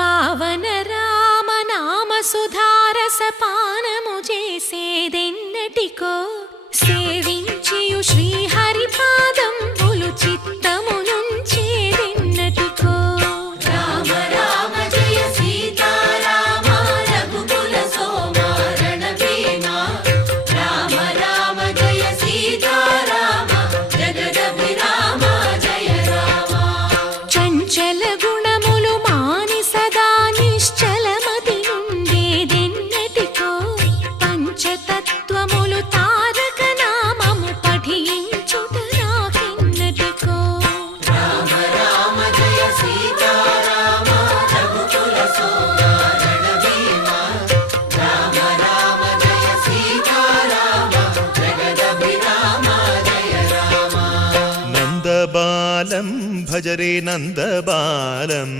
పావన రామనామ సుధారసపానము చేసేదెన్నటికో సేవించియు శ్రీహరి పాదంబులు చిత్తమునుంచేదెన్నటికో రామ రామ జయ సీతారామ రఘుకుల సోమ రణభీమ రామ రామ జయ సీతారామ జగదభిరామ జయ రామ చంచల గుణములు మాని సదా నిశ్చలమతి నుండేదెన్నటికో పంచతత్వములు తారక నామము పఠించుట నాకెన్నటికో రామ రామ జయ సీతారామ రఘుకుల సోమ రణభీమ రామ రామ జయ సీతారామ జగదభిరామ జయ రామ నందబాలం భజరే నందబాలం